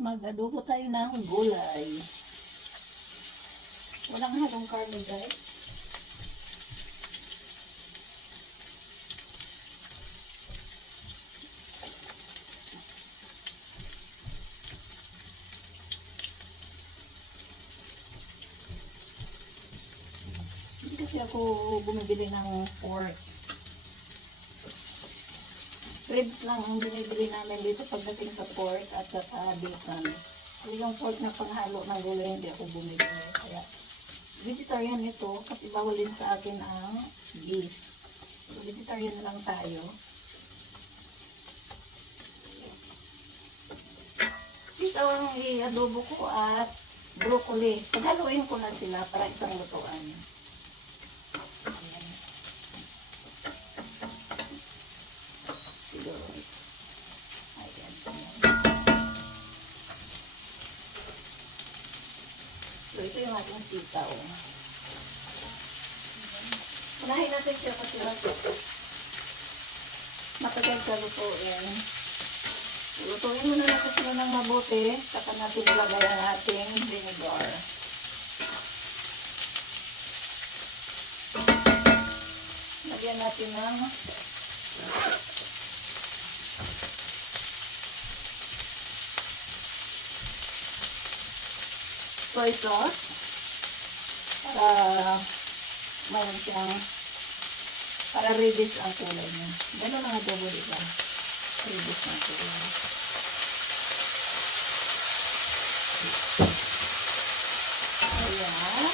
Mag-adobo tayo ng gulay. Walang halong karne, guys. Hindi kasi ako bumibili ng pork. Ribs lang ang binibili namin dito pagdating sa pork at sa bacon. So, yung pork na panghalo ng gulay hindi ako bumibili. Kaya vegetarian ito kasi bawal din sa akin ang beef. So, vegetarian lang tayo. Sitaw ang i-adobo ko at broccoli. Paghaluin ko na sila para isang lutuan. Ayan. Siguro. Ayan. So, ito yung ating sitaw. Unahin natin siya kasi matagal siya lutuin. Lutuin muna natin sila ng mabuti. Saka natin ilagay ang ating vinegar. Lagyan natin ng soy sauce para mayroon siyang para reddish ang kulay niya. Ganun ang adobo, diba? Reddish ang kulay. Ayan.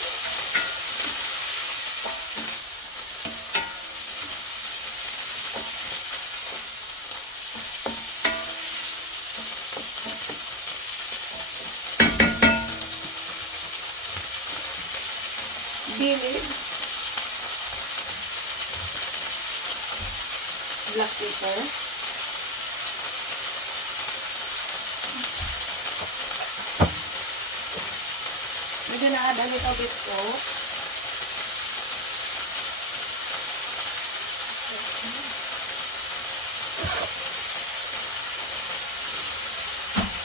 Gilid. Black pepper. We're gonna add a little bit salt.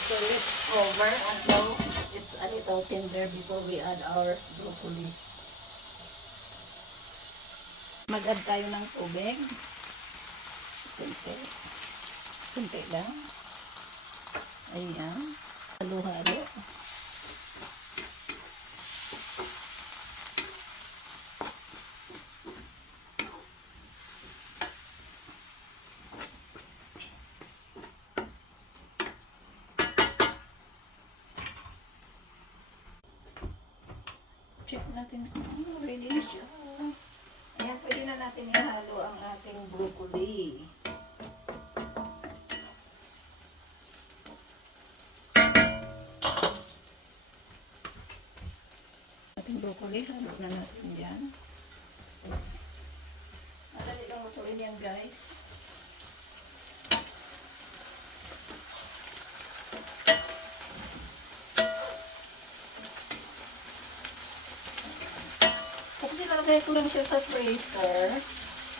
So let's cover until it's a little tender before we add our broccoli. Mag-add tayo ng tubig. Kunti. Kunti lang. Ayan. Halo-halo. Check natin kung ready na siya. Ayan, pwede na natin ihalo ang ating broccoli. Ating broccoli, halo na natin yan. Tapos, madali lang lutuin yan, guys. Tapos ilalagay ko lang siya sa freezer.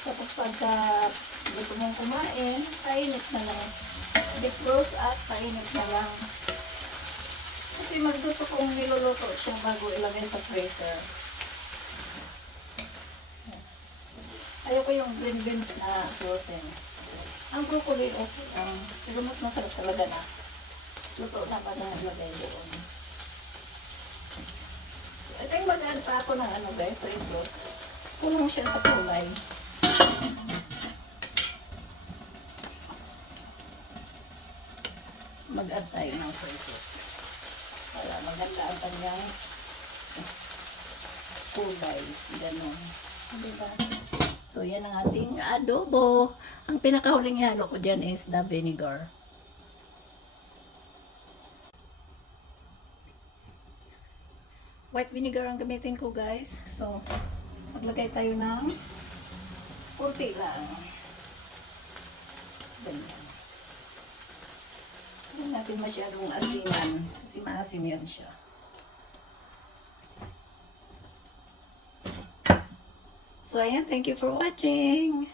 Tapos pagka gusto mong kumain, painit na lang. Defrost at painit na lang. Kasi mas gusto kong niluluto siya bago ilagay sa freezer. Ayoko yung green beans na frozen. Ang broccoli okay lang. Pero mas masarap talaga na luto na pa na ilagay doon. So, I think mag-add pa ako ng ano guys, soy sauce. Kulong siya sa kulay. Mag-add tayo ng soy sauce. Para maganda ang kanyang kulay. Ganon. Diba? So, yan ang ating adobo. Ang pinakahuling ihalo ko dyan is the vinegar. White vinegar ang gamitin ko guys. So, maglagay tayo ng kunti lang. Ganyan. Hindi natin masyadong asinan. Kasi maasim yan siya. So, ayan. Thank you for watching.